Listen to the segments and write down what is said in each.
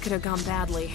That could have gone badly.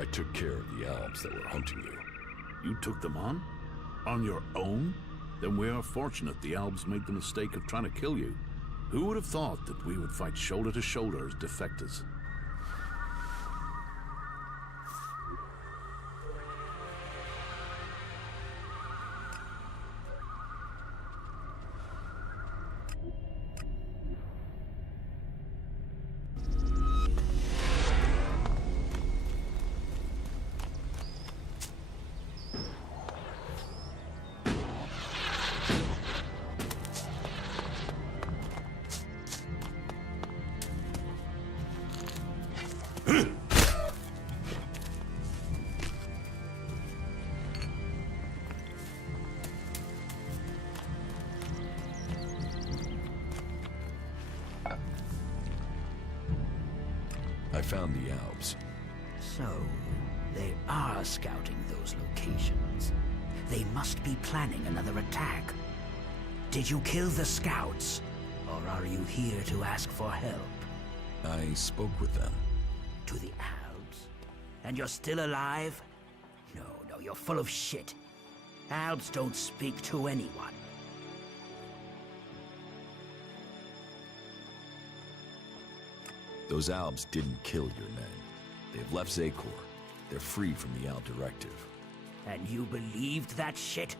I took care of the elves that were hunting you. You took them on? On your own? Then we are fortunate the elves made the mistake of trying to kill you. Who would have thought that we would fight shoulder to shoulder as defectors? I found the Alps. So, they are scouting those locations. They must be planning another attack. Did you kill the scouts? Or are you here to ask for help? I spoke with them. To the Alps? And you're still alive? No, you're full of shit. Alps don't speak to anyone. Those Alps didn't kill your men. They've left Zakor. They're free from the Alp Directive. And you believed that shit?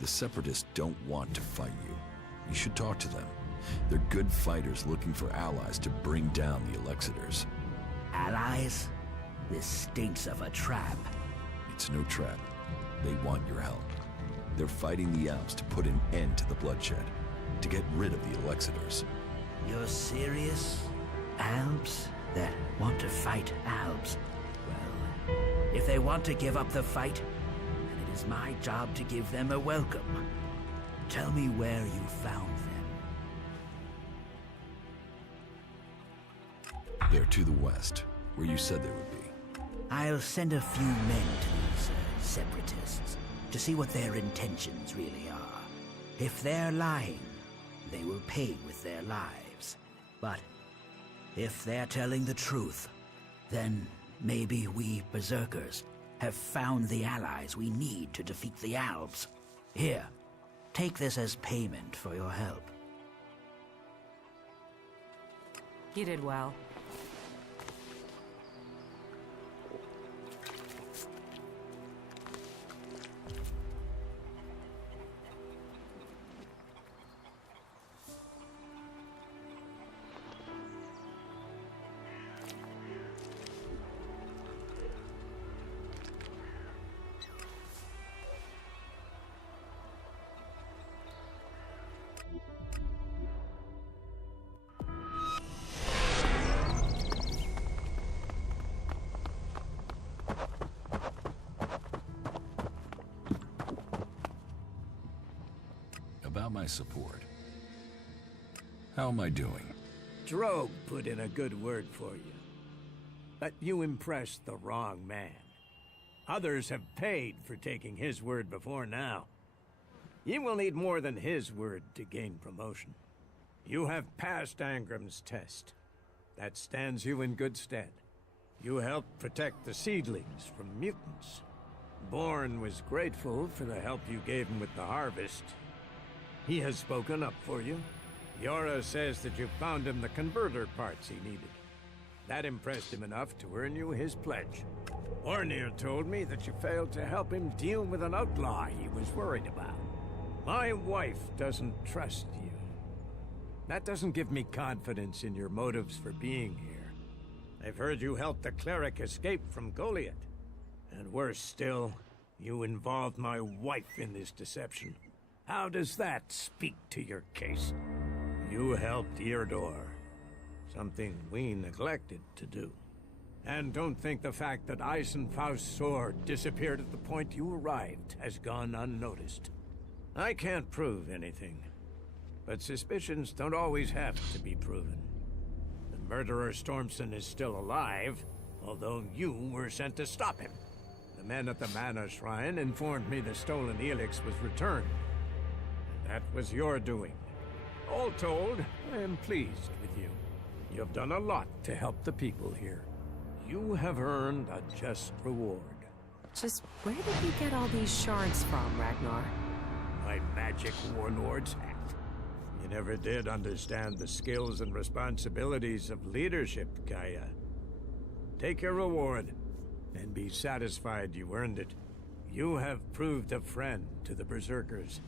The Separatists don't want to fight you. You should talk to them. They're good fighters looking for allies to bring down the Elexitors. Allies? This stinks of a trap. It's no trap. They want your help. They're fighting the Alps to put an end to the bloodshed, to get rid of the Elexitors. You're serious? Alps that want to fight Alps? Well, if they want to give up the fight, then it is my job to give them a welcome. Tell me where you found them. They're to the west, where you said they would be. I'll send a few men to these separatists to see what their intentions really are. If they're lying, they will pay with their lives. But if they're telling the truth, then maybe we Berserkers have found the allies we need to defeat the Alps. Here, take this as payment for your help. You did well. About my support. How am I doing? Drogue put in a good word for you. But you impressed the wrong man. Others have paid for taking his word before now. You will need more than his word to gain promotion. You have passed Angram's test. That stands you in good stead. You helped protect the seedlings from mutants. Born was grateful for the help you gave him with the harvest. He has spoken up for you. Yora says that you found him the converter parts he needed. That impressed him enough to earn you his pledge. Ornir told me that you failed to help him deal with an outlaw he was worried about. My wife doesn't trust you. That doesn't give me confidence in your motives for being here. I've heard you helped the cleric escape from Goliath. And worse still, you involved my wife in this deception. How does that speak to your case? You helped Eardor, something we neglected to do. And don't think the fact that Eisenfaust's sword disappeared at the point you arrived has gone unnoticed. I can't prove anything, but suspicions don't always have to be proven. The murderer Stormson is still alive, although you were sent to stop him. The men at the Mana Shrine informed me the stolen Elex was returned. That was your doing. All told, I am pleased with you. You have done a lot to help the people here. You have earned a just reward. Just where did you get all these shards from, Ragnar? My magic warlord's hat. You never did understand the skills and responsibilities of leadership, Gaia. Take your reward, and be satisfied you earned it. You have proved a friend to the Berserkers.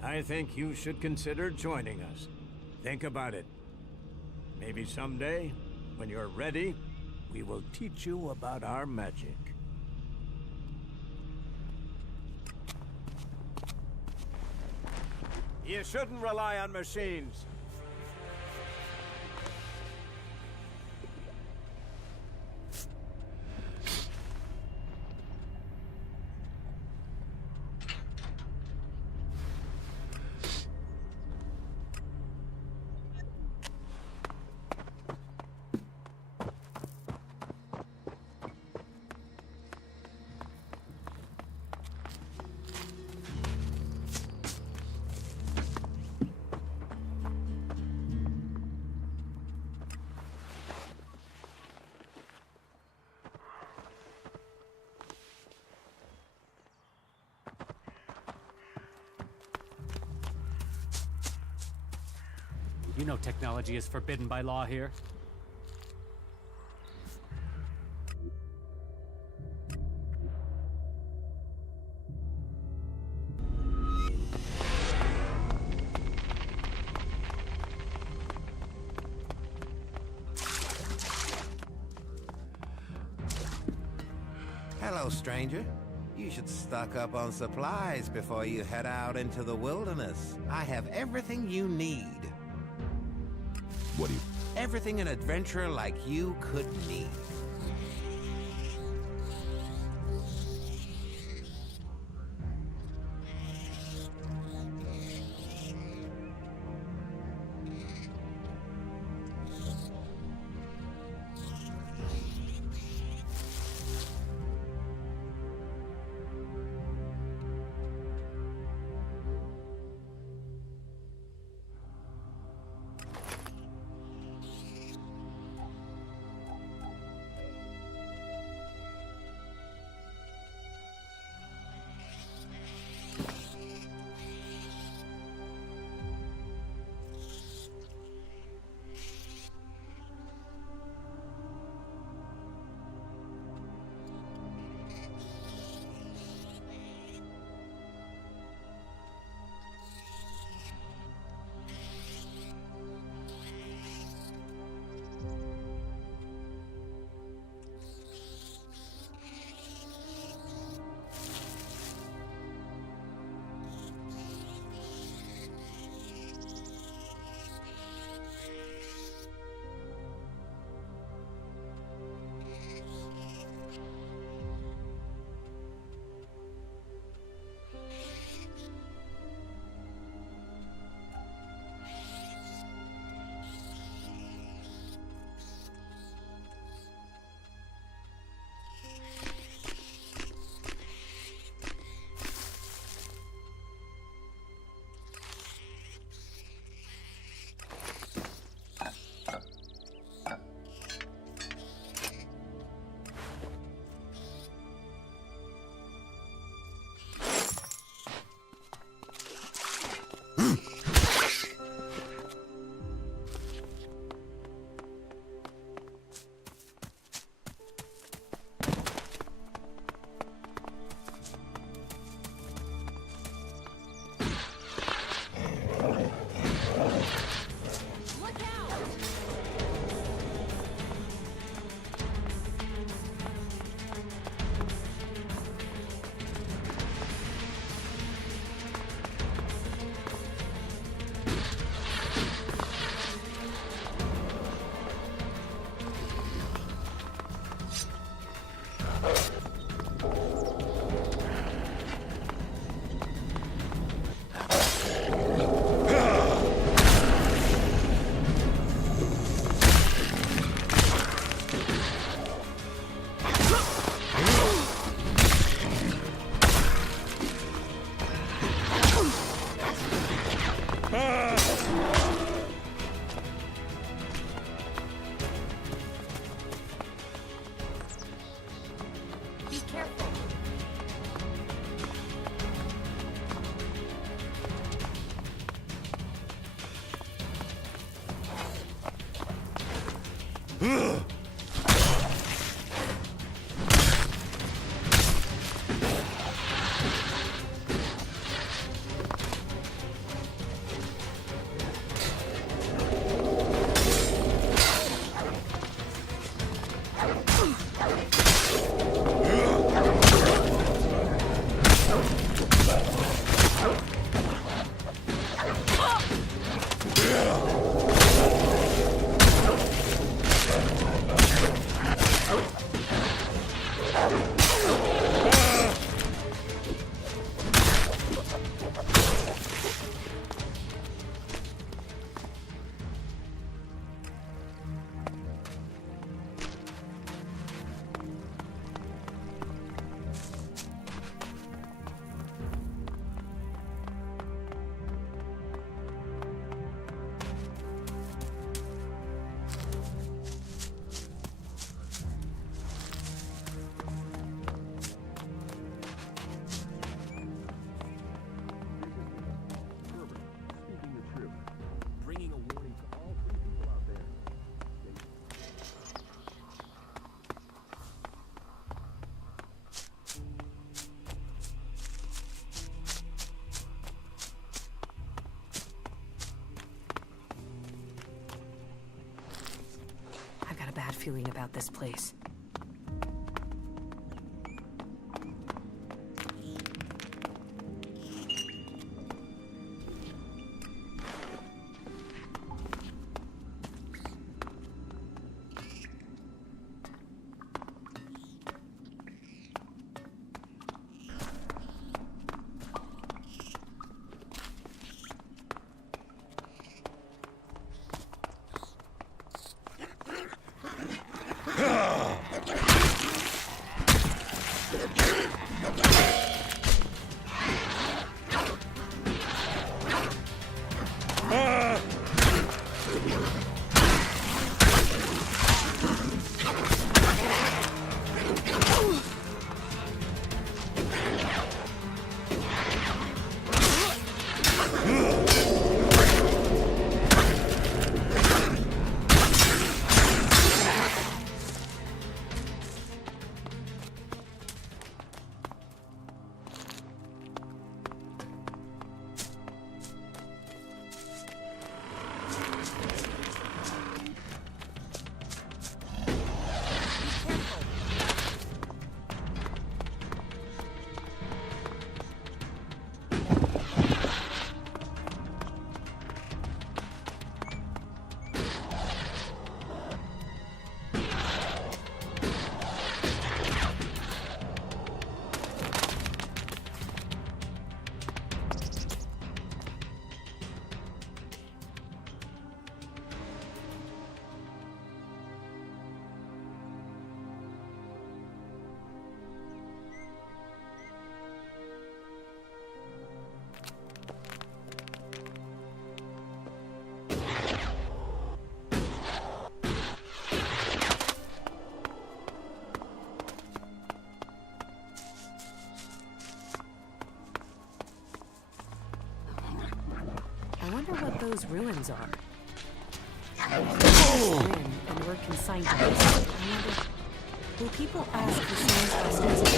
I think you should consider joining us. Think about it. Maybe someday, when you're ready, we will teach you about our magic. You shouldn't rely on machines. You know technology is forbidden by law here. Hello, stranger. You should stock up on supplies before you head out into the wilderness. I have everything you need. What do you... Everything an adventurer like you could need. feeling about this place. I wonder what those ruins are. And we're consigned to this. I wonder, will people ask the same questions?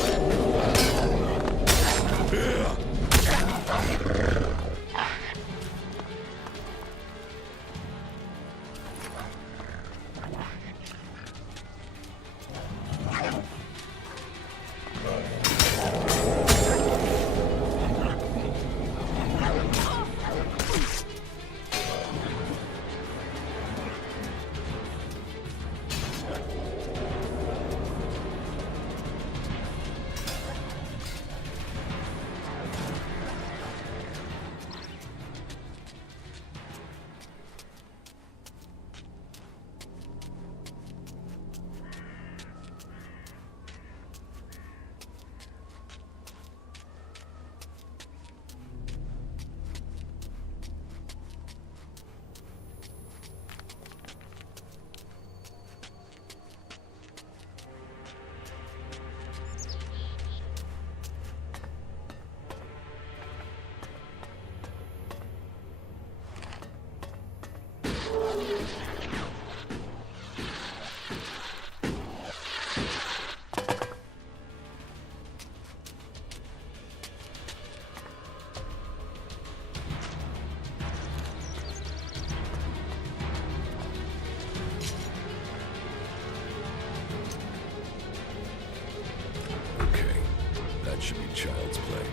Should be child's play.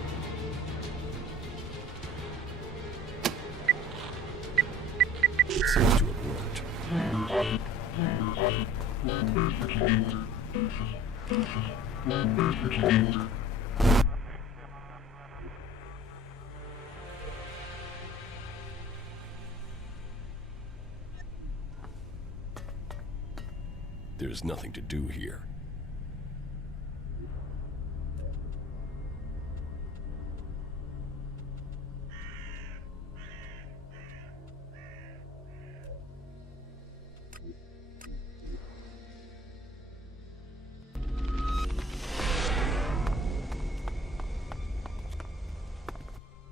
It seems to have worked. There's nothing to do here.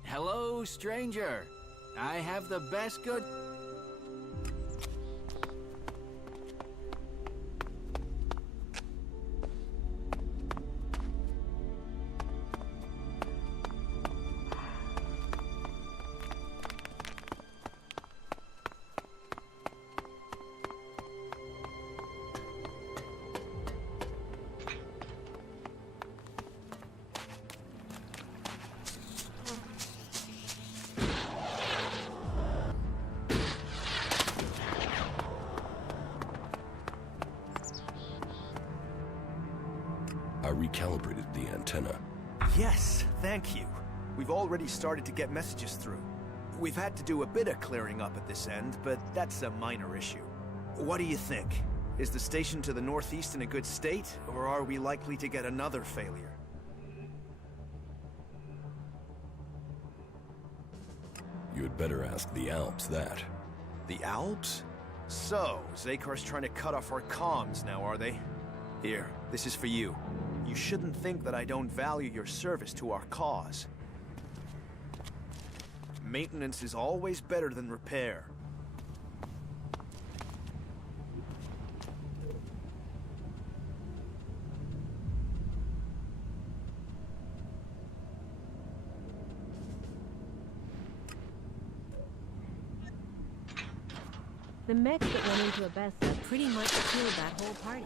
Hello, stranger. I have the best good... I recalibrated the antenna. Yes, thank you. We've already started to get messages through. We've had to do a bit of clearing up at this end, but that's a minor issue. What do you think? Is the station to the northeast in a good state, or are we likely to get another failure? You had better ask the Alps that. The Alps? So, Zakar's trying to cut off our comms now, are they? Here, this is for you. You shouldn't think that I don't value your service to our cause. Maintenance is always better than repair. The mech that went into Abessa pretty much killed that whole party.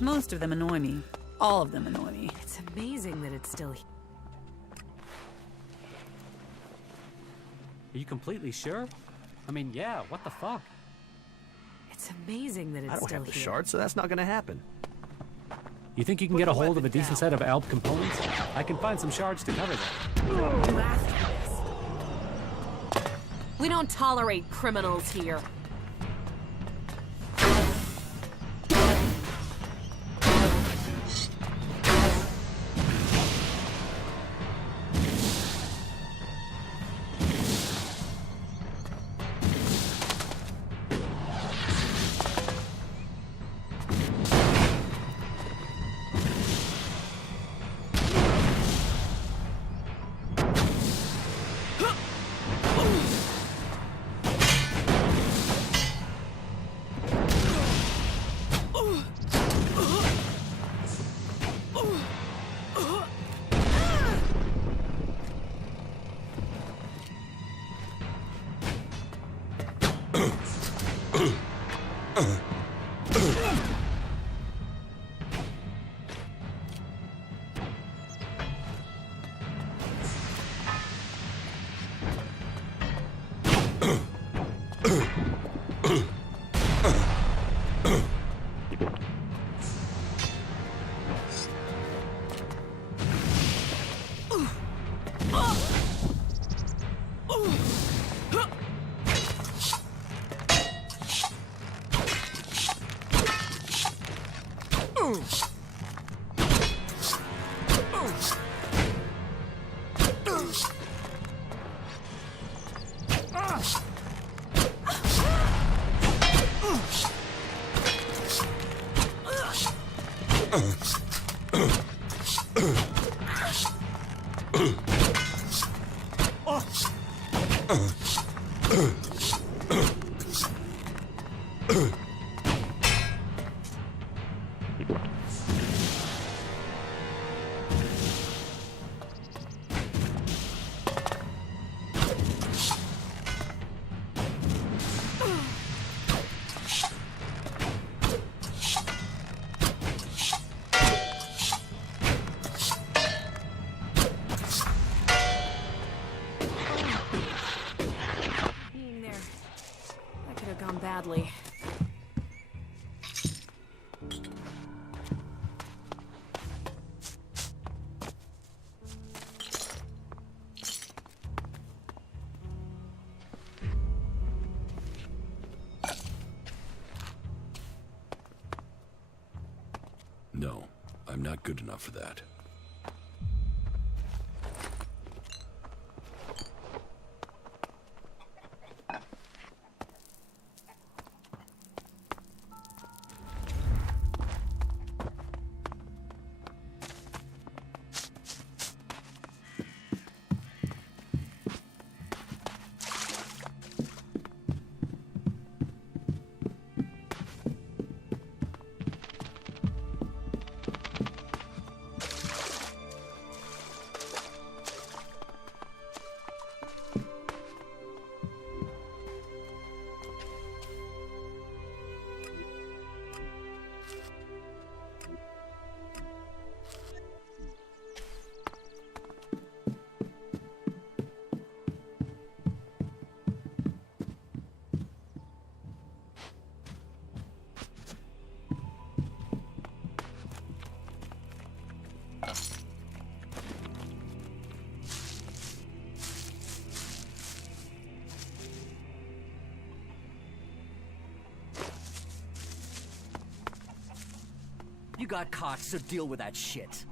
Most of them annoy me. All of them annoy me. It's amazing that it's still here. Are you completely sure? I mean, yeah, what the fuck? It's amazing that it's I don't still have the here. shard, so that's not gonna happen. You think you can get a hold of a decent set of Alp components? I can find some shards to cover that. You asked for this. We don't tolerate criminals here. Badly. No, I'm not good enough for that. got caught, so deal with that shit.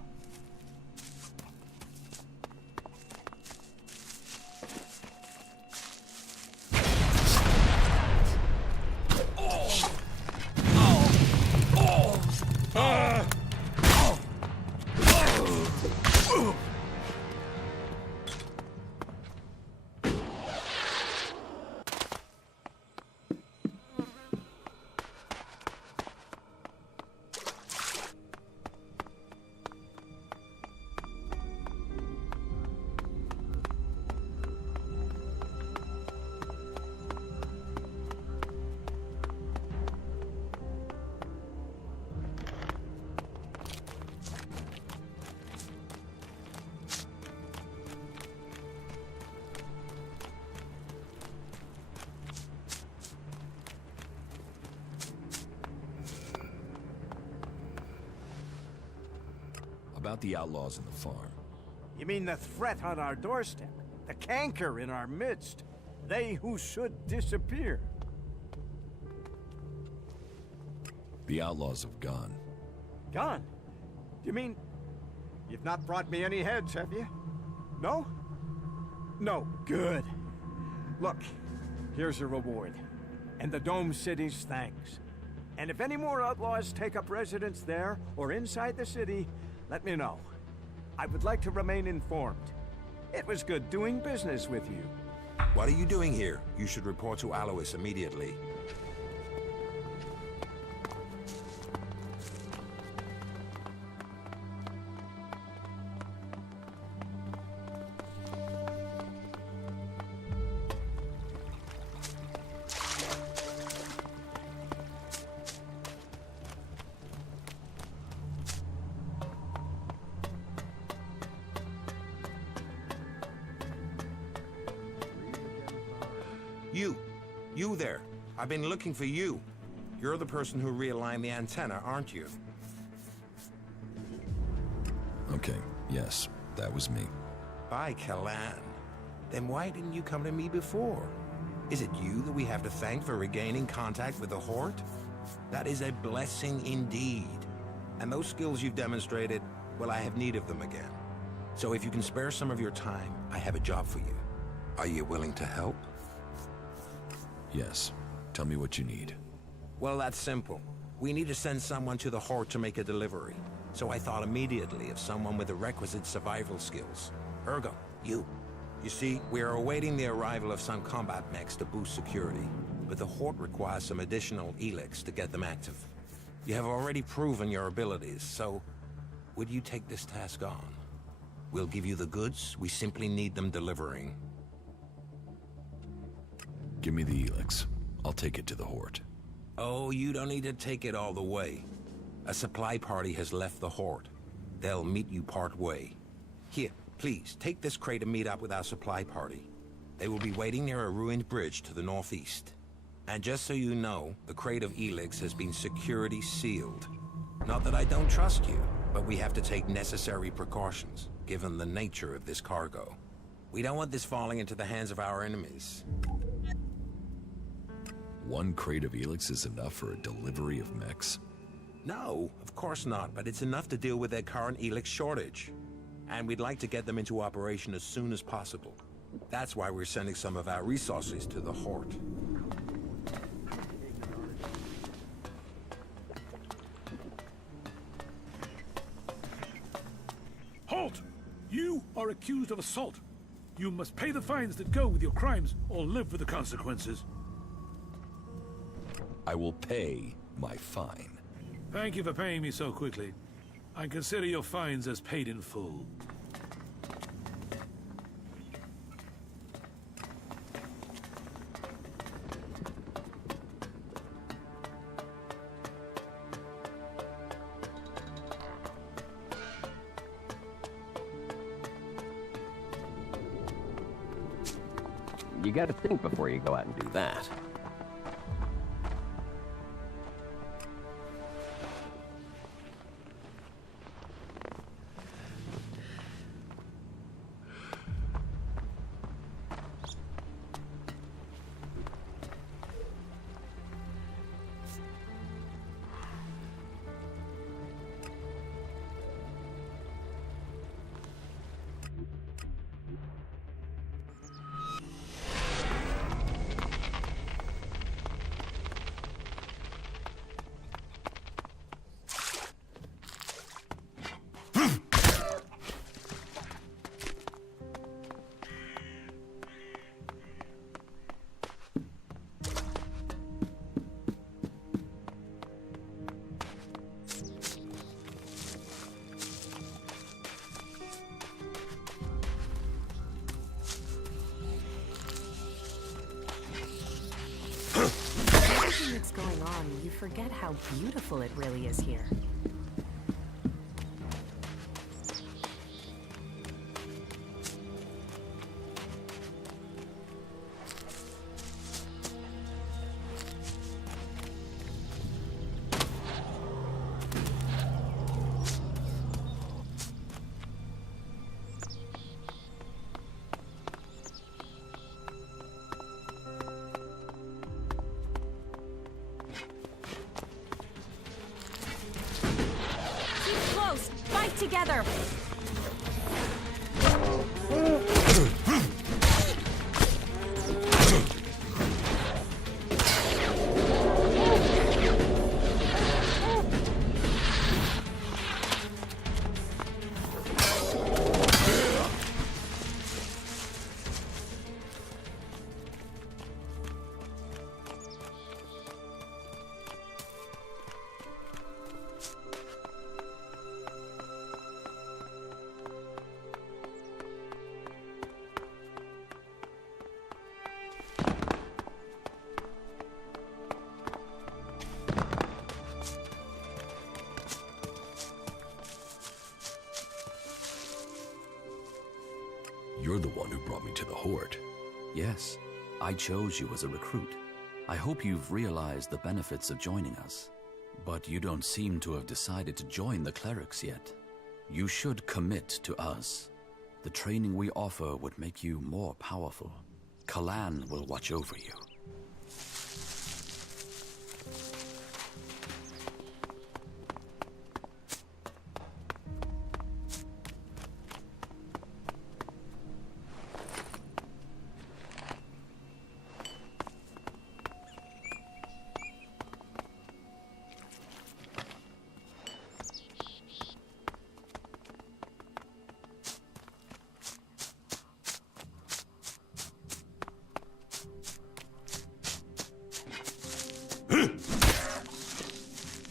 About the outlaws in the farm. You mean the threat on our doorstep? The canker in our midst? They who should disappear? The outlaws have gone. Gone? You mean... you've not brought me any heads, have you? No? No, good. Look, here's a reward. And the Dome City's thanks. And if any more outlaws take up residence there, or inside the city, let me know. I would like to remain informed. It was good doing business with you. What are you doing here? You should report to Alois immediately. You there. I've been looking for you. You're the person who realigned the antenna, aren't you? Okay, yes, that was me. By Kalan. Then why didn't you come to me before? Is it you that we have to thank for regaining contact with the Horde? That is a blessing indeed. And those skills you've demonstrated, well, I have need of them again. So if you can spare some of your time, I have a job for you. Are you willing to help? Yes. Tell me what you need. Well, that's simple. We need to send someone to the Horde to make a delivery. So I thought immediately of someone with the requisite survival skills. Ergo, you. You see, we are awaiting the arrival of some combat mechs to boost security, but the Horde requires some additional Elex to get them active. You have already proven your abilities, so would you take this task on? We'll give you the goods, we simply need them delivering. Give me the Elex. I'll take it to the Horde. Oh, you don't need to take it all the way. A supply party has left the Horde. They'll meet you part way. Here, please, take this crate to meet up with our supply party. They will be waiting near a ruined bridge to the northeast. And just so you know, the crate of Elex has been security sealed. Not that I don't trust you, but we have to take necessary precautions, given the nature of this cargo. We don't want this falling into the hands of our enemies. One crate of Elex is enough for a delivery of mechs? No, of course not, but it's enough to deal with their current Elex shortage. And we'd like to get them into operation as soon as possible. That's why we're sending some of our resources to the Horde. Halt! You are accused of assault. You must pay the fines that go with your crimes or live with the consequences. I will pay my fine. Thank you for paying me so quickly. I consider your fines as paid in full. You gotta think before you go out and do that. going on, you forget how beautiful it really is here. Fight together! You're the one who brought me to the Horde. Yes, I chose you as a recruit. I hope you've realized the benefits of joining us. But you don't seem to have decided to join the clerics yet. You should commit to us. The training we offer would make you more powerful. Kalan will watch over you.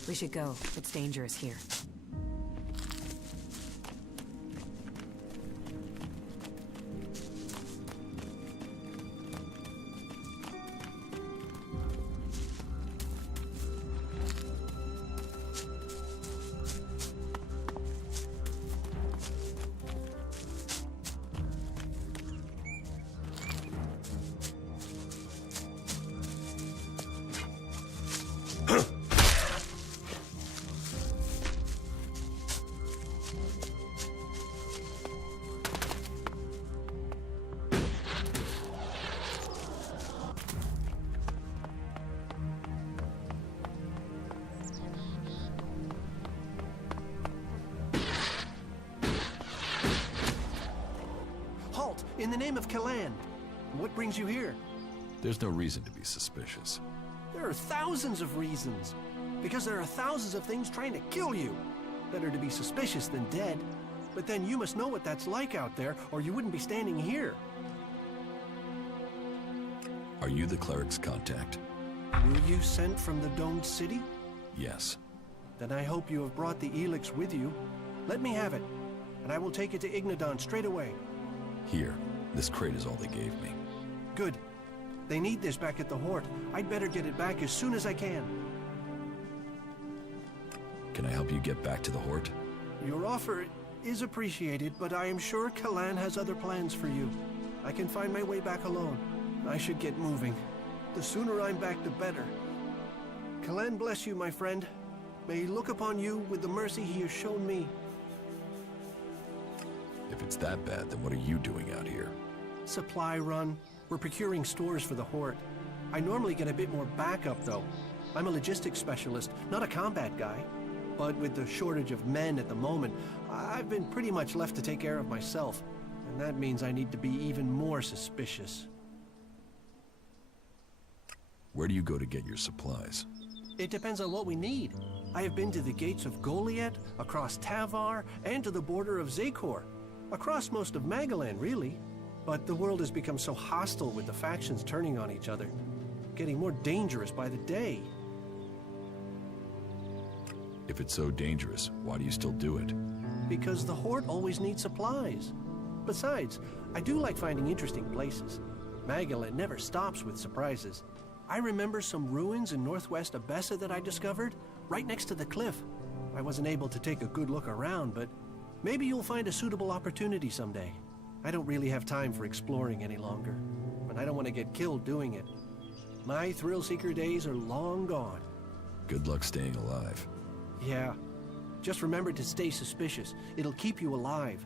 We should go. It's dangerous here. In the name of Kalan, what brings you here? There's no reason to be suspicious. There are thousands of reasons. Because there are thousands of things trying to kill you. Better to be suspicious than dead. But then you must know what that's like out there, or you wouldn't be standing here. Are you the cleric's contact? Were you sent from the domed city? Yes. Then I hope you have brought the Elex with you. Let me have it, and I will take it to Ignadon straight away. Here. This crate is all they gave me. Good. They need this back at the Horde. I'd better get it back as soon as I can. Can I help you get back to the Horde? Your offer is appreciated, but I am sure Kalan has other plans for you. I can find my way back alone. I should get moving. The sooner I'm back, the better. Kalan bless you, my friend. May he look upon you with the mercy he has shown me. If it's that bad, then what are you doing out here? Supply run. We're procuring stores for the Horde. I normally get a bit more backup, though. I'm a logistics specialist, not a combat guy. But with the shortage of men at the moment, I've been pretty much left to take care of myself. And that means I need to be even more suspicious. Where do you go to get your supplies? It depends on what we need. I have been to the gates of Goliath, across Tavar, and to the border of Zakor. Across most of Magalan, really. But the world has become so hostile with the factions turning on each other. Getting more dangerous by the day. If it's so dangerous, why do you still do it? Because the Horde always needs supplies. Besides, I do like finding interesting places. Magalan never stops with surprises. I remember some ruins in northwest Abessa that I discovered, right next to the cliff. I wasn't able to take a good look around, but maybe you'll find a suitable opportunity someday. I don't really have time for exploring any longer, but I don't want to get killed doing it. My thrill-seeker days are long gone. Good luck staying alive. Yeah. Just remember to stay suspicious. It'll keep you alive.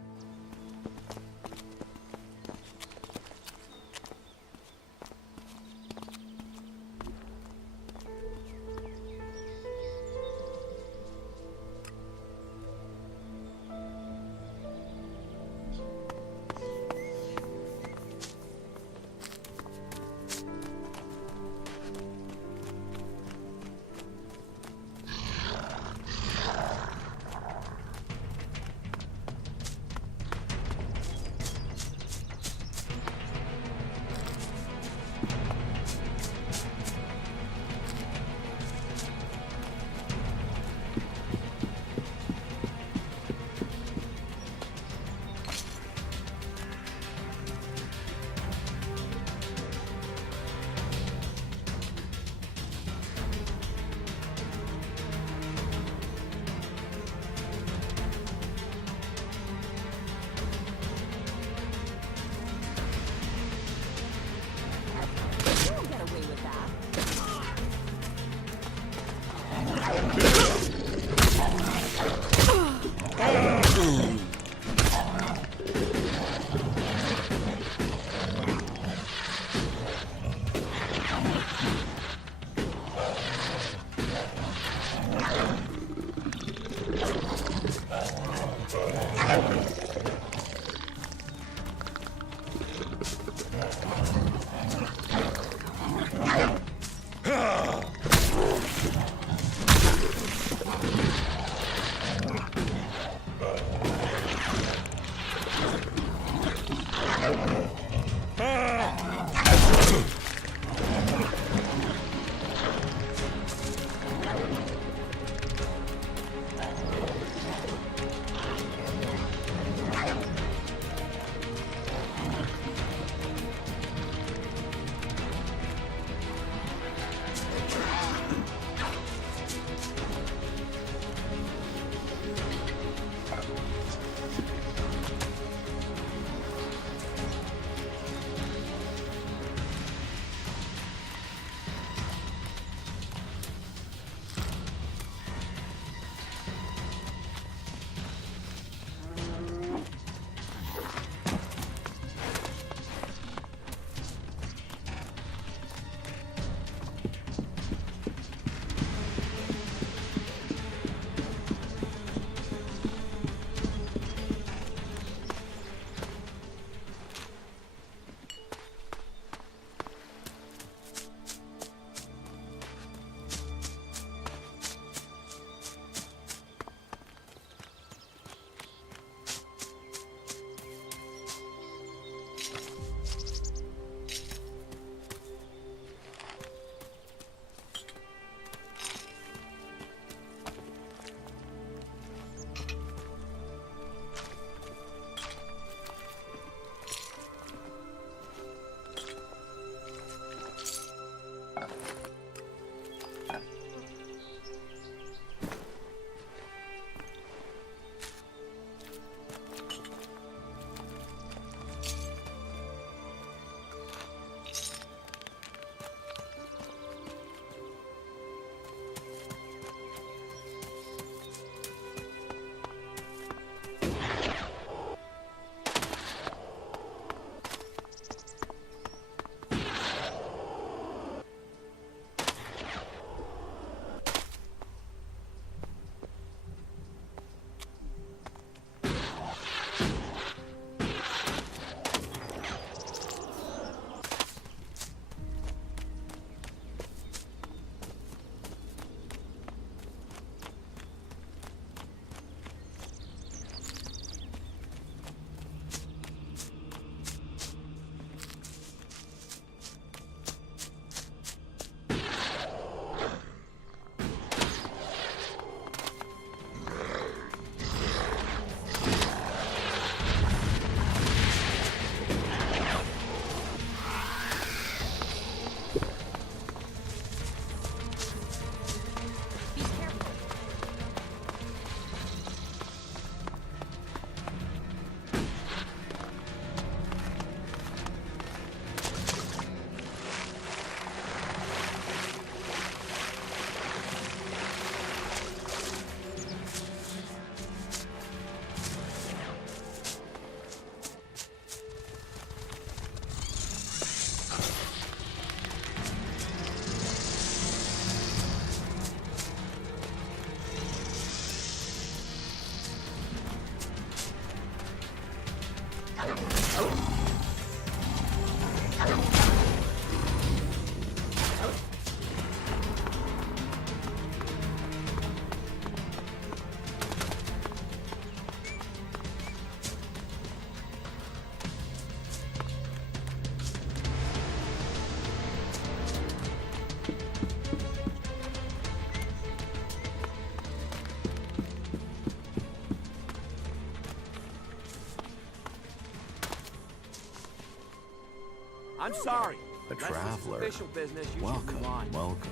I'm sorry. A traveler. Official business, you Welcome, should move on. welcome.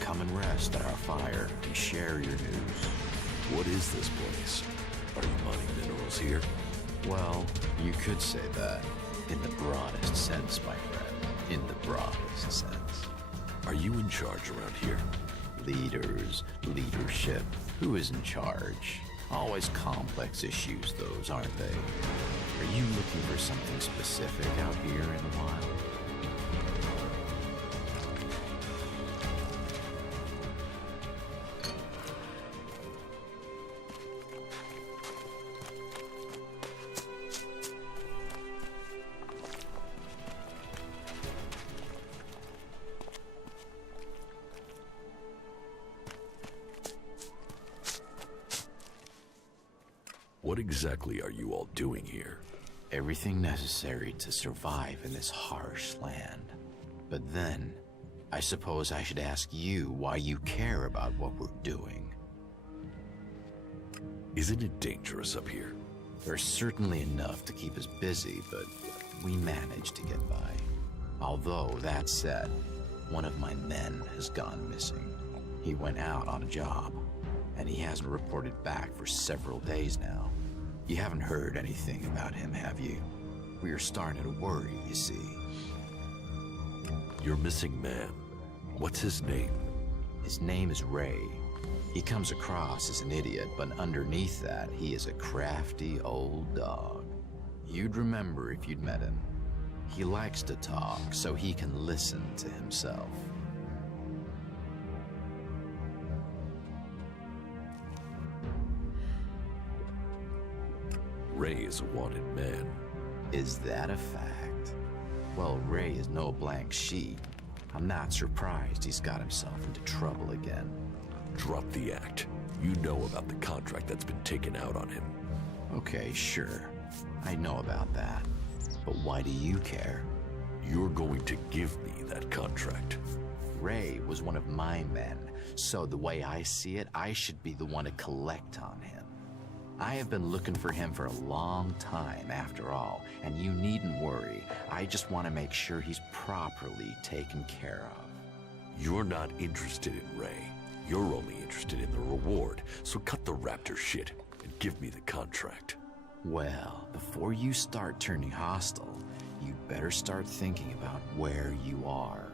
Come and rest at our fire and share your news. What is this place? Are you mining minerals here? Well, you could say that. In the broadest sense, my friend. In the broadest sense. Are you in charge around here? Leaders, leadership. Who is in charge? Always complex issues, those, aren't they? Are you looking for something specific out here in the wild? What exactly are you all doing here? Everything necessary to survive in this harsh land. But then, I suppose I should ask you why you care about what we're doing. Isn't it dangerous up here? There's certainly enough to keep us busy, but we manage to get by. Although, that said, one of my men has gone missing. He went out on a job, and he hasn't reported back for several days now. You haven't heard anything about him, have you? We are starting to worry, you see. Your missing man. What's his name? His name is Ray. He comes across as an idiot, but underneath that, he is a crafty old dog. You'd remember if you'd met him. He likes to talk, so he can listen to himself. Ray is a wanted man. Is that a fact? Well, Ray is no blank sheet. I'm not surprised he's got himself into trouble again. Drop the act. You know about the contract that's been taken out on him. Okay, sure. I know about that. But why do you care? You're going to give me that contract. Ray was one of my men, so the way I see it, I should be the one to collect on him. I have been looking for him for a long time, after all, and you needn't worry. I just want to make sure he's properly taken care of. You're not interested in Ray. You're only interested in the reward, so cut the raptor shit and give me the contract. Well, before you start turning hostile, you'd better start thinking about where you are.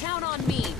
Count on me.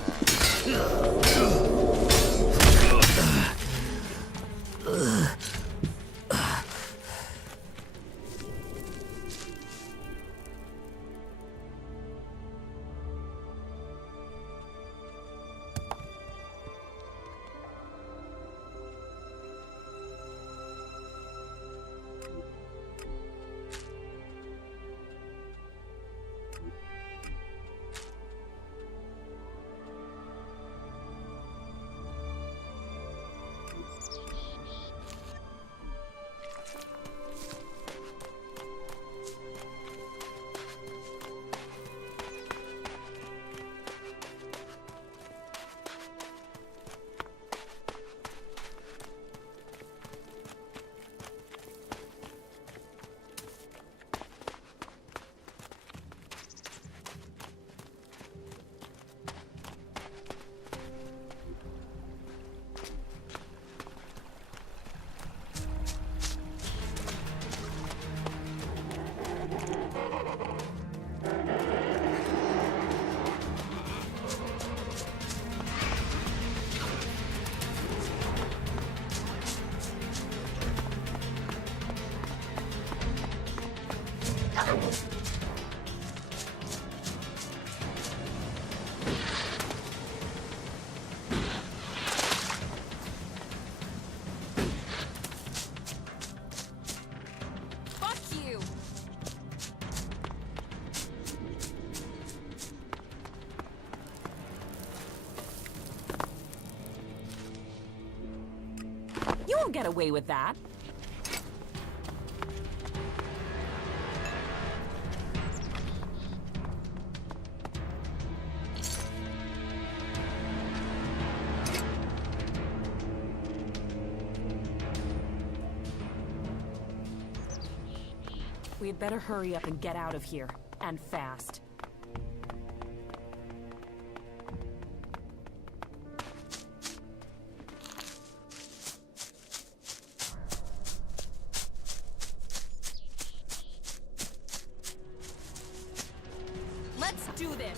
You won't get away with that. We had better hurry up and get out of here. And fast. Let's do this!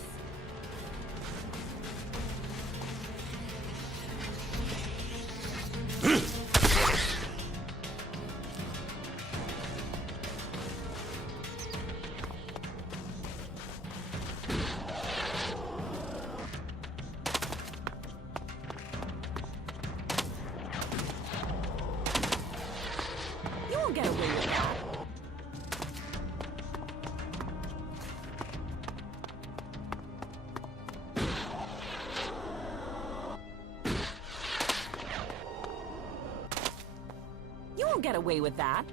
You won't get away with that. You won't get away with that.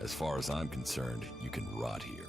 As far as I'm concerned, you can rot here.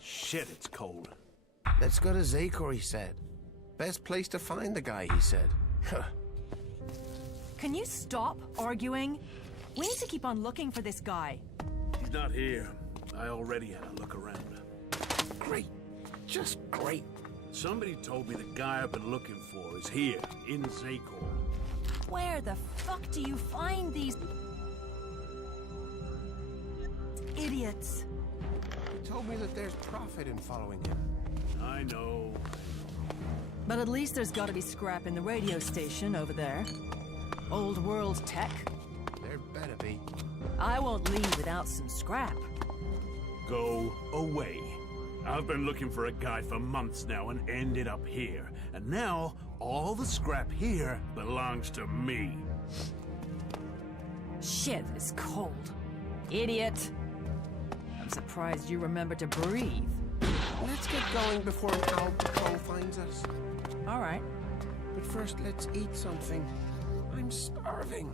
Shit, it's cold. Let's go to Zakor, he said. Best place to find the guy, he said. Can you stop arguing? We need to keep on looking for this guy. He's not here. I already had a look around. Great. Just great. Somebody told me the guy I've been looking for is here, in Zakor. Where the fuck do you find these idiots? He told me that there's profit in following him. I know. But at least there's gotta be scrap in the radio station over there. Old world tech. There better be. I won't leave without some scrap. Go away. I've been looking for a guy for months now and ended up here. And now, all the scrap here belongs to me. Shit is cold. Idiot. I'm surprised you remember to breathe. Let's get going before an owl patrol finds us. All right. But first, let's eat something. I'm starving.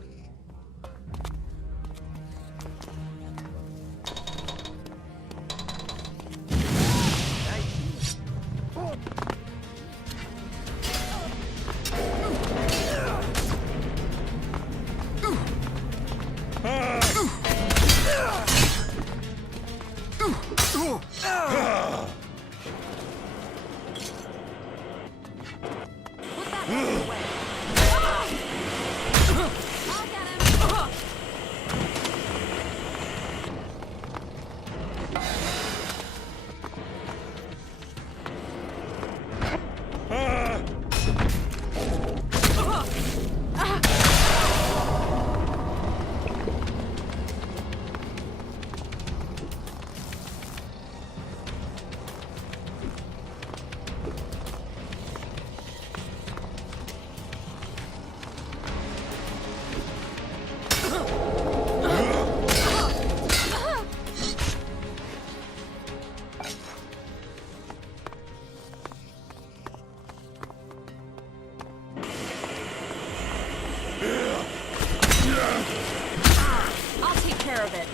I'll take care of it.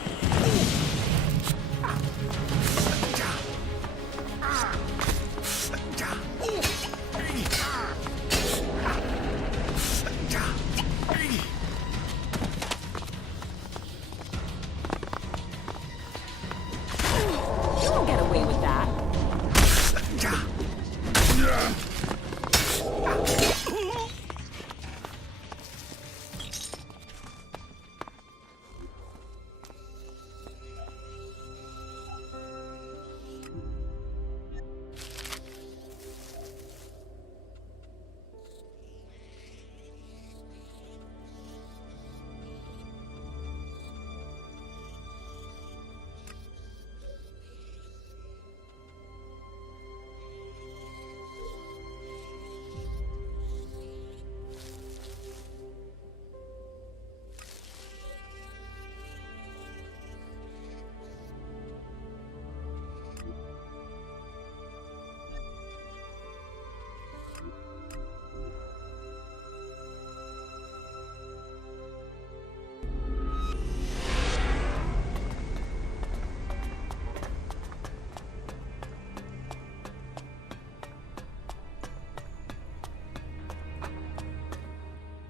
You won't get away with that.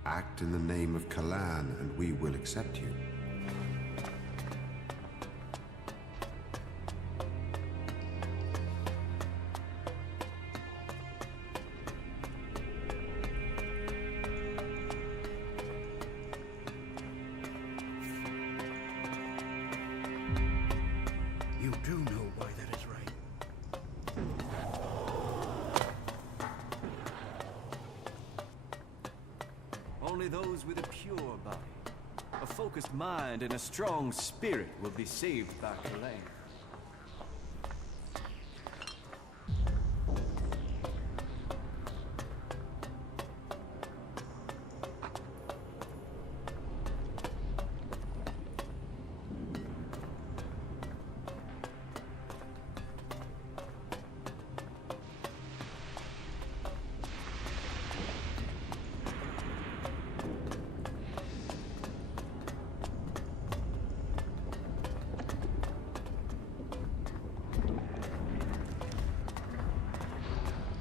Act in the name of Kalan, and we will accept you. You do know why that is right. Only those with a pure body, a focused mind, and a strong spirit will be saved by Kalan.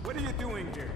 What are you doing here?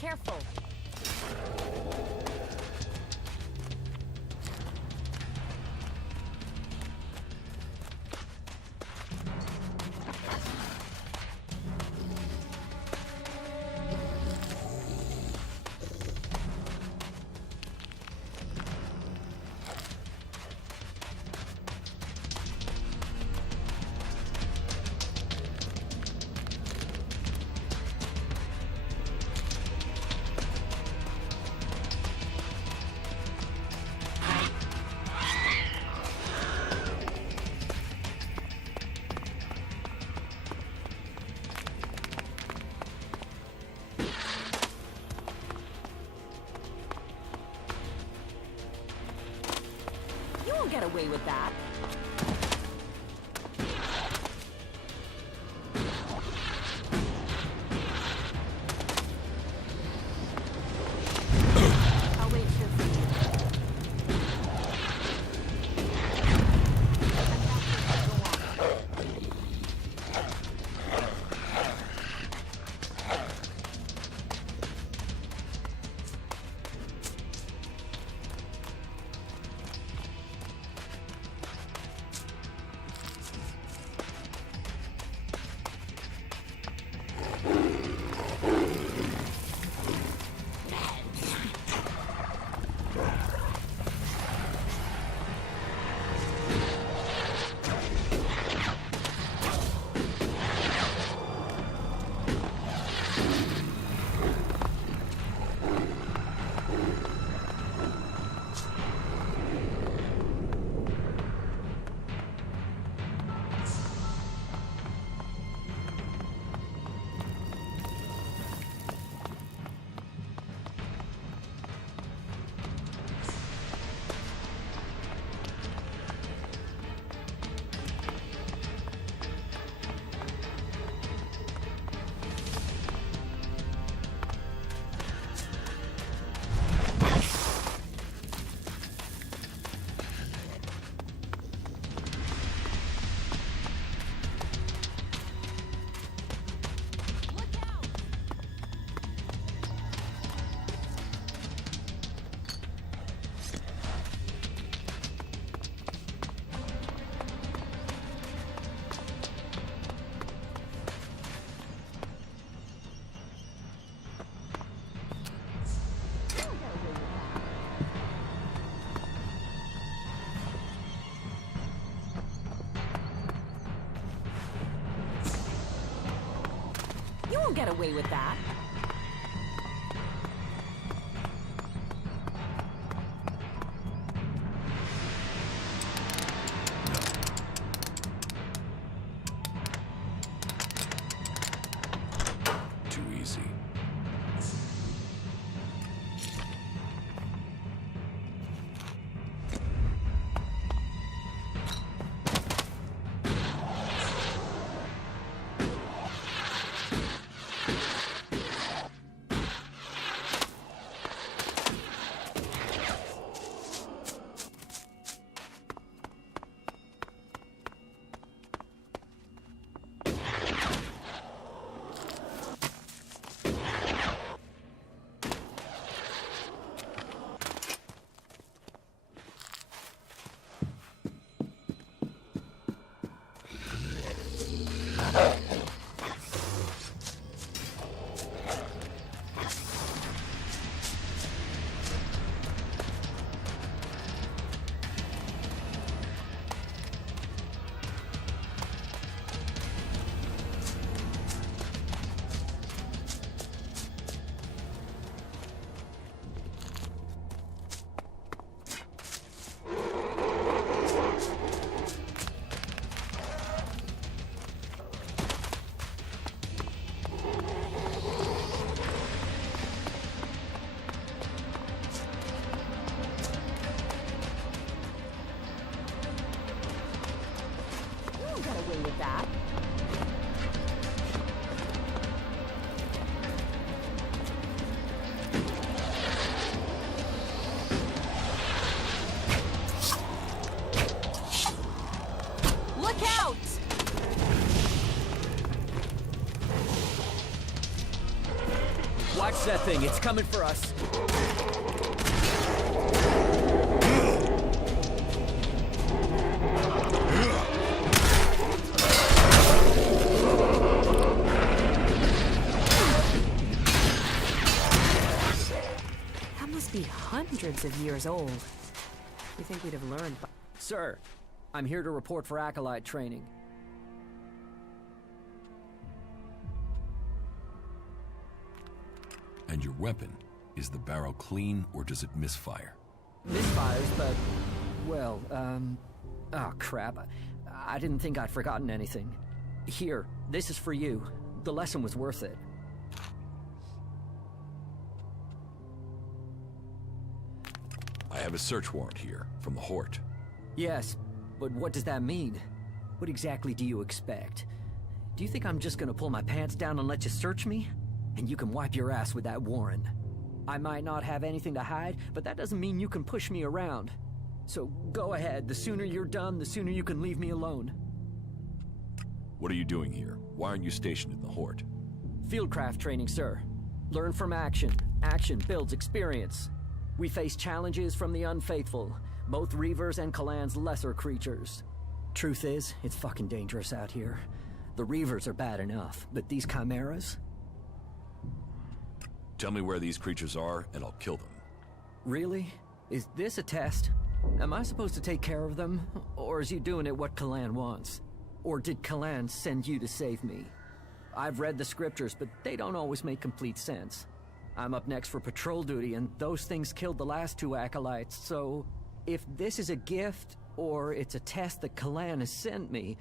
Careful. You won't get away with that. I'll wait here for you. You won't get away with that. Too easy. With that. Look out! What? Watch that thing, it's coming for us. That must be hundreds of years old. You think we'd have learned by... Sir, I'm here to report for Acolyte training. And your weapon, is the barrel clean or does it misfire? Misfires, but... well, oh crap. I didn't think I'd forgotten anything. Here, this is for you. The lesson was worth it. I have a search warrant here, from the Hort. Yes, but what does that mean? What exactly do you expect? Do you think I'm just gonna pull my pants down and let you search me? And you can wipe your ass with that warrant. I might not have anything to hide, but that doesn't mean you can push me around. So go ahead, the sooner you're done, the sooner you can leave me alone. What are you doing here? Why aren't you stationed in the Hort? Fieldcraft training, sir. Learn from action. Action builds experience. We face challenges from the unfaithful, both Reavers and Kalan's lesser creatures. Truth is, it's fucking dangerous out here. The Reavers are bad enough, but these chimeras? Tell me where these creatures are, and I'll kill them. Really? Is this a test? Am I supposed to take care of them? Or is you doing it what Kalan wants? Or did Kalan send you to save me? I've read the scriptures, but they don't always make complete sense. I'm up next for patrol duty, and those things killed the last two acolytes, so... if this is a gift, or it's a test that Kalan has sent me,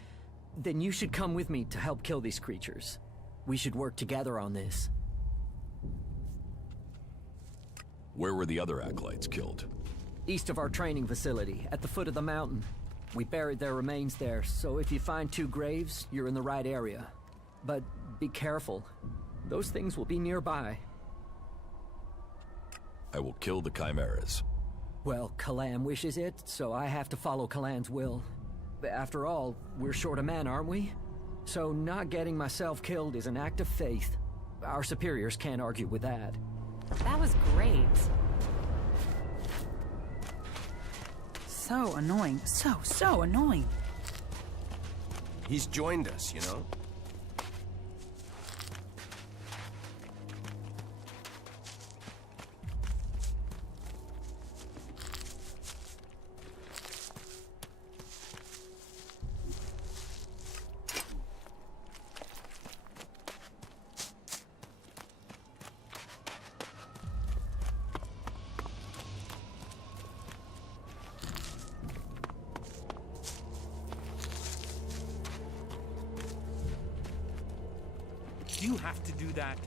then you should come with me to help kill these creatures. We should work together on this. Where were the other acolytes killed? East of our training facility, at the foot of the mountain. We buried their remains there, so if you find two graves, you're in the right area. But be careful. Those things will be nearby. I will kill the chimeras. Well, Kalan wishes it, so I have to follow Kalan's will. After all, we're short a man, aren't we? So not getting myself killed is an act of faith. Our superiors can't argue with that. That was great. So annoying. So annoying. He's joined us, you know? You have to do that.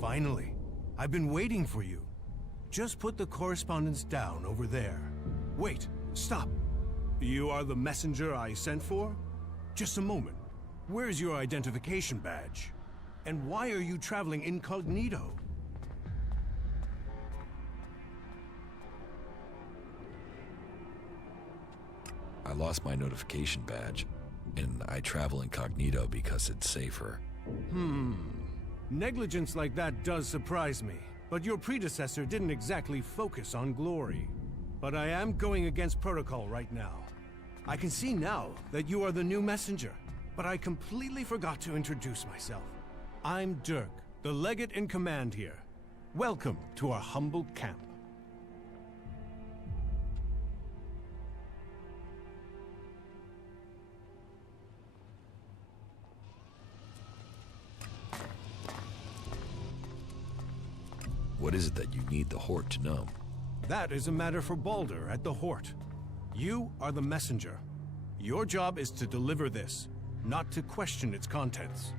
Finally. I've been waiting for you. Just put the correspondence down over there. Wait, stop. You are the messenger I sent for? Just a moment. Where's your identification badge? And why are you traveling incognito? I lost my notification badge, and I travel incognito because it's safer. Negligence like that does surprise me, but your predecessor didn't exactly focus on glory. But I am going against protocol right now. I can see now that you are the new messenger, but I completely forgot to introduce myself. I'm Dirk, the legate in command here. Welcome to our humble camp. What is it that you need the Hort to know? That is a matter for Baldur at the Hort. You are the messenger. Your job is to deliver this, not to question its contents.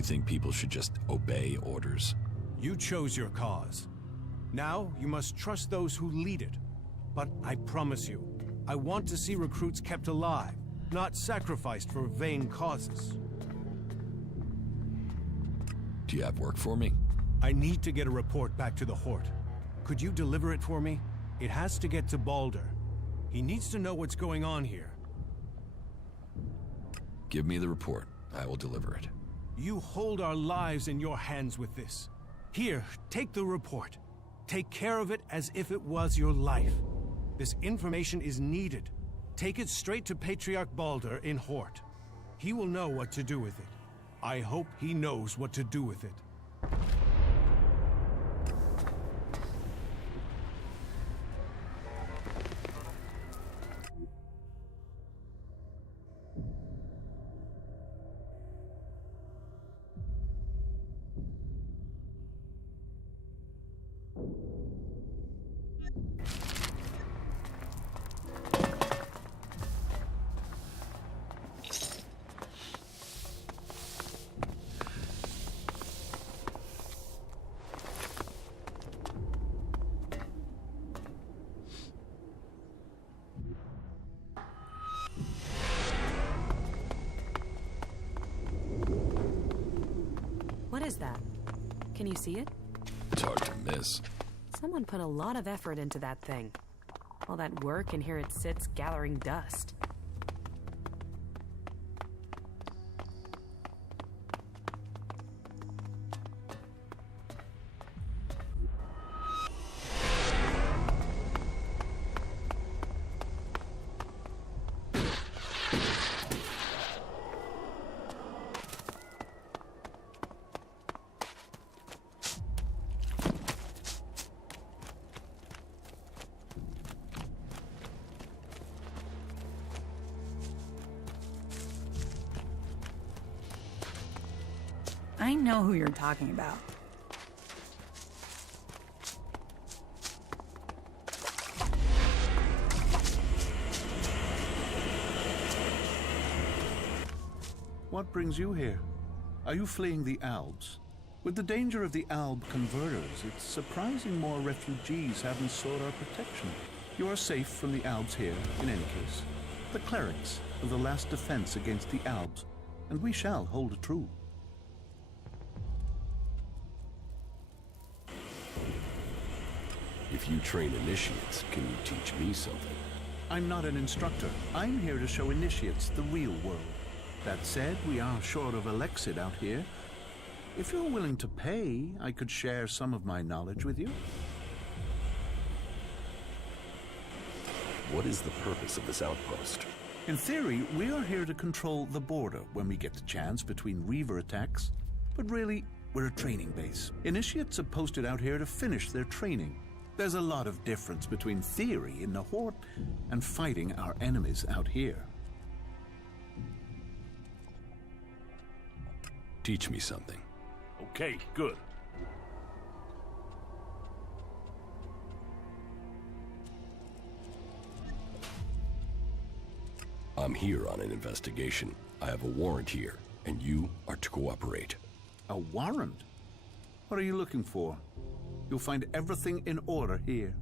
You think people should just obey orders? You chose your cause. Now, you must trust those who lead it. But I promise you, I want to see recruits kept alive, not sacrificed for vain causes. Do you have work for me? I need to get a report back to the Hort. Could you deliver it for me? It has to get to Balder. He needs to know what's going on here. Give me the report. I will deliver it. You hold our lives in your hands with this. Here, take the report. Take care of it as if it was your life. This information is needed. Take it straight to Patriarch Balder in Hort. He will know what to do with it. I hope he knows what to do with it. What is that? Can you see it? It's hard to miss. Someone put a lot of effort into that thing. All that work, and here it sits gathering dust. I know who you're talking about. What brings you here? Are you fleeing the Albs? With the danger of the Alb converters, it's surprising more refugees haven't sought our protection. You are safe from the Albs here, in any case. The clerics are the last defense against the Albs, and we shall hold true. If you train initiates, can you teach me something? I'm not an instructor. I'm here to show initiates the real world. That said, we are short of Elexit out here. If you're willing to pay, I could share some of my knowledge with you. What is the purpose of this outpost? In theory, we are here to control the border when we get the chance between Reaver attacks. But really, we're a training base. Initiates are posted out here to finish their training. There's a lot of difference between theory in the Hort and fighting our enemies out here. Teach me something. Okay, good. I'm here on an investigation. I have a warrant here, and you are to cooperate. A warrant? What are you looking for? You'll find everything in order here.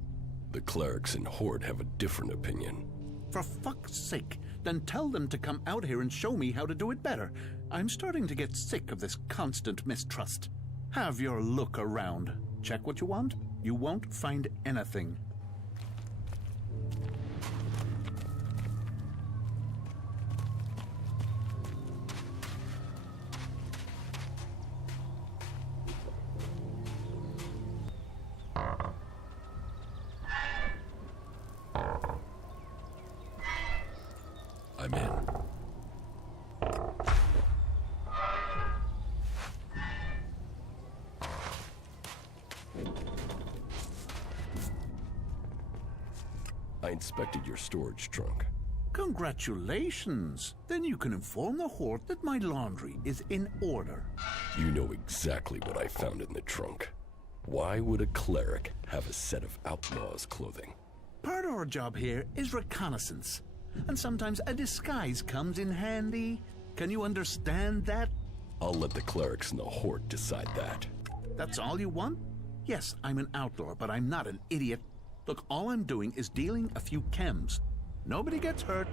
The clerics in Horde have a different opinion. For fuck's sake, then tell them to come out here and show me how to do it better. I'm starting to get sick of this constant mistrust. Have your look around. Check what you want. You won't find anything. I'm in. I inspected your storage trunk. Congratulations! Then you can inform the Horde that my laundry is in order. You know exactly what I found in the trunk. Why would a cleric have a set of outlaws' clothing? Part of our job here is reconnaissance. And sometimes a disguise comes in handy. Can you understand that? I'll let the clerics and the Horde decide that. That's all you want? Yes, I'm an outlaw, but I'm not an idiot. Look, all I'm doing is dealing a few chems. Nobody gets hurt.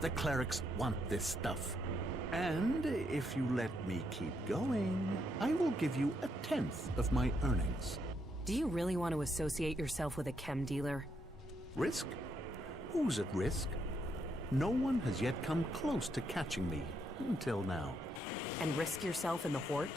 The clerics want this stuff. And if you let me keep going, I will give you 1/10 of my earnings. Do you really want to associate yourself with a chem dealer? Risk? Who's at risk? No one has yet come close to catching me, until now. And risk yourself in the Horde?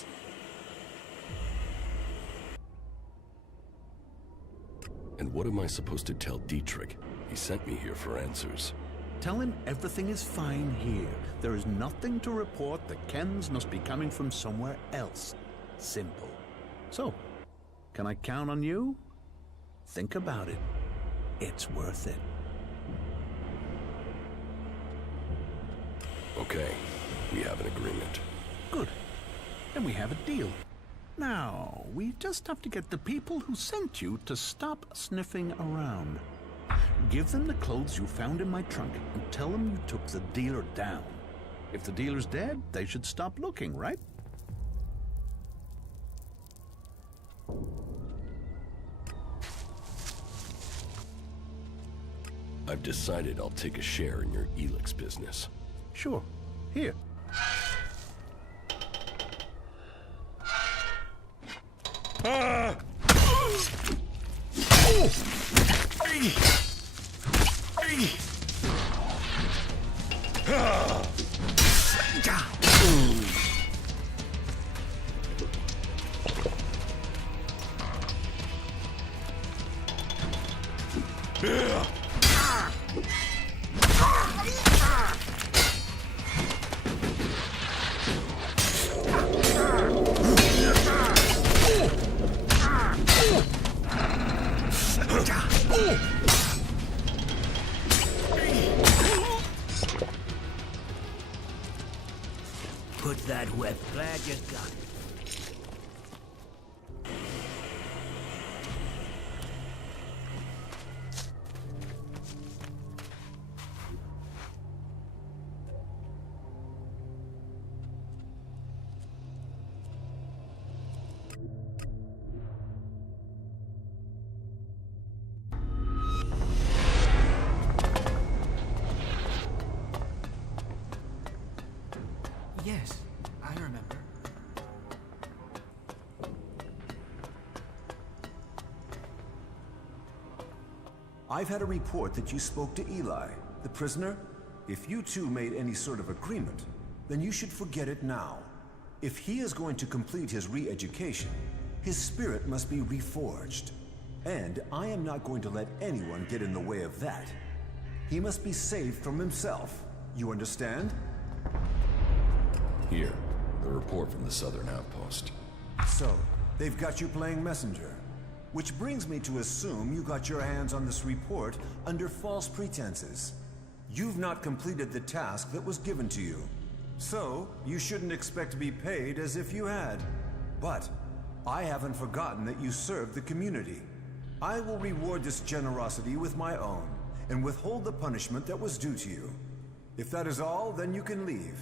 And what am I supposed to tell Dietrich? He sent me here for answers. Tell him everything is fine here. There is nothing to report. The chems must be coming from somewhere else. Simple. So, can I count on you? Think about it. It's worth it. Okay, we have an agreement. Good. Then we have a deal. Now, we just have to get the people who sent you to stop sniffing around. Give them the clothes you found in my trunk and tell them you took the dealer down. If the dealer's dead, they should stop looking, right? I've decided I'll take a share in your Elex business. Sure. Here. Ah! Put that whip. Glad you got it. Yes, I remember. I've had a report that you spoke to Eli, the prisoner. If you two made any sort of agreement, then you should forget it now. If he is going to complete his re-education, his spirit must be reforged. And I am not going to let anyone get in the way of that. He must be saved from himself. You understand? Here, the report from the Southern Outpost. So, they've got you playing messenger. Which brings me to assume you got your hands on this report under false pretenses. You've not completed the task that was given to you. So, you shouldn't expect to be paid as if you had. But, I haven't forgotten that you served the community. I will reward this generosity with my own, and withhold the punishment that was due to you. If that is all, then you can leave.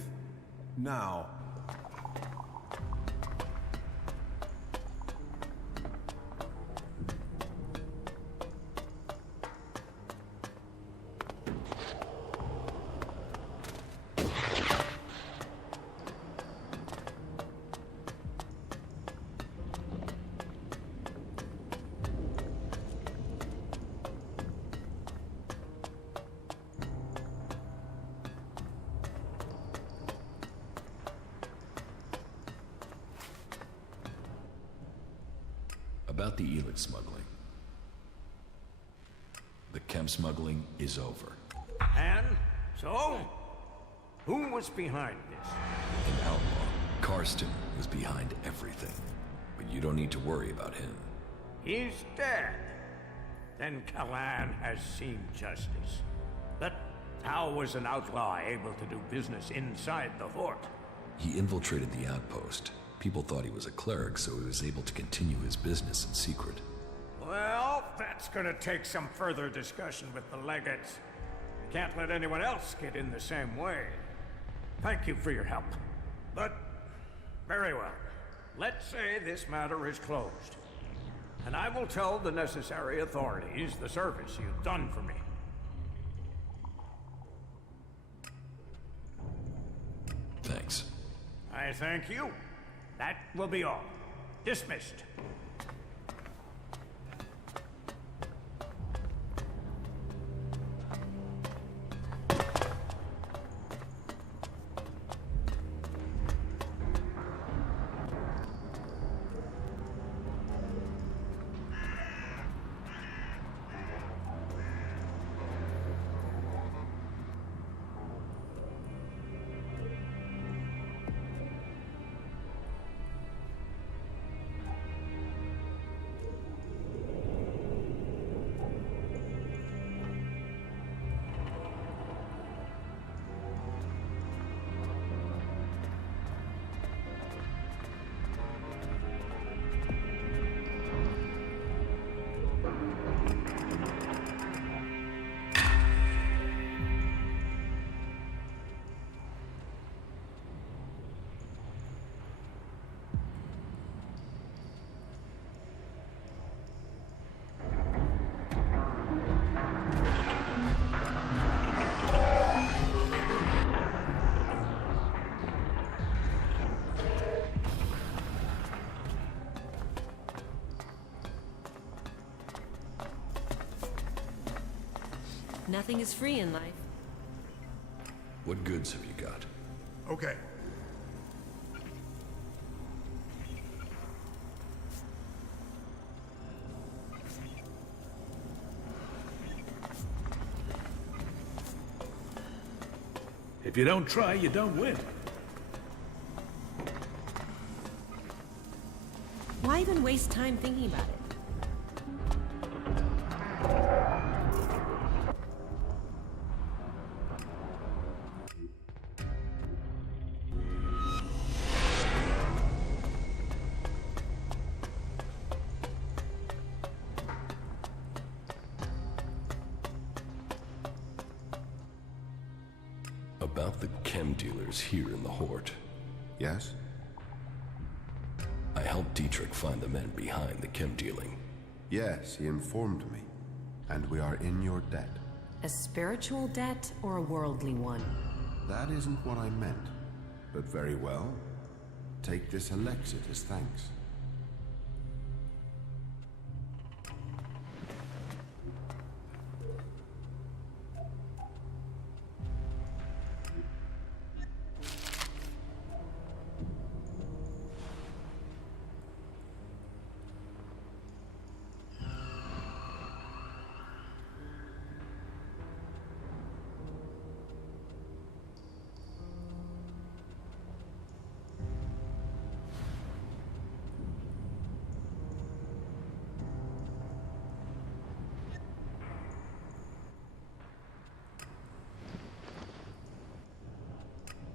Now. About the Elex smuggling. The chem smuggling is over. And so, who was behind this? An outlaw. Karsten was behind everything. But you don't need to worry about him. He's dead. Then Kalan has seen justice. But how was an outlaw able to do business inside the fort? He infiltrated the outpost. People thought he was a cleric, so he was able to continue his business in secret. Well, that's gonna take some further discussion with the legates. Can't let anyone else get in the same way. Thank you for your help. But Very well. Let's say this matter is closed. And I will tell the necessary authorities the service you've done for me. Thanks. I thank you. That will be all. Dismissed. Nothing is free in life. What goods have you got? Okay. If you don't try, you don't win. Why even waste time thinking about it? About the chem dealers here in the Hort. Yes? I helped Dietrich find the men behind the chem dealing. Yes, he informed me. And we are in your debt. A spiritual debt or a worldly one? That isn't what I meant. But very well. Take this Elex as thanks.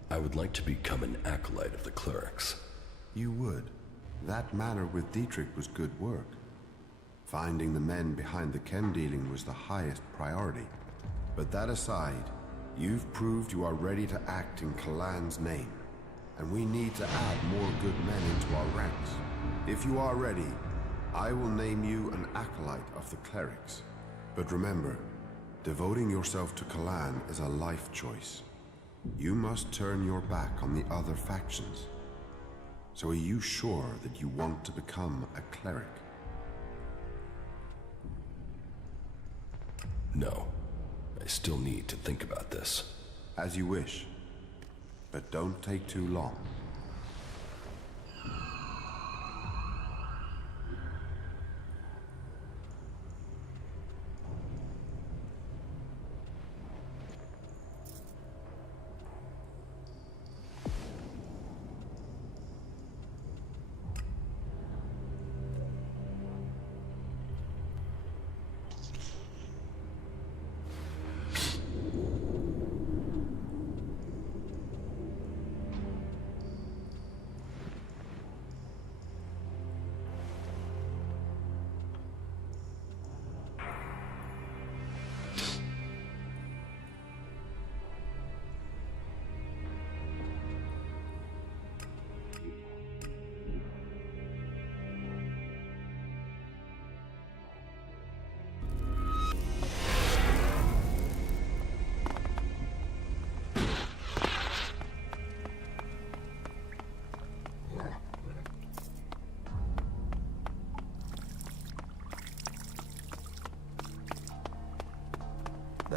I would like to become an acolyte of the clerics. You would. That manner with Dietrich was good work. Finding the men behind the chem dealing was the highest priority. But that aside, you've proved you are ready to act in Kalan's name. And we need to add more good men into our ranks. If you are ready, I will name you an acolyte of the clerics. But remember, devoting yourself to Kalan is a life choice. You must turn your back on the other factions. So are you sure that you want to become a cleric? No. I still need to think about this. As you wish. But don't take too long.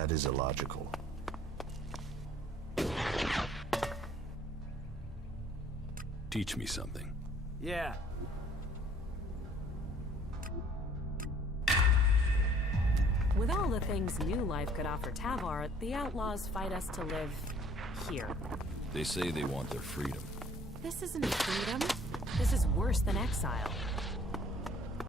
That is illogical. Teach me something. Yeah. With all the things new life could offer Tavar, the outlaws fight us to live here. They say they want their freedom. This isn't freedom. This is worse than exile.